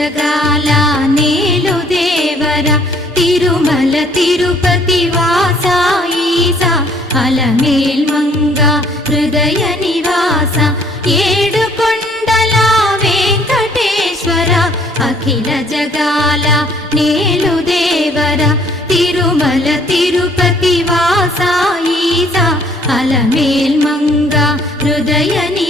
జగాల నేలు తిరుమల తిరుపతి వాసాయిసా అల మేల్ మంగ హృదయ నివాస ఏడు కొండల అఖిల జగాల నేలు తిరుమల తిరుపతి మంగ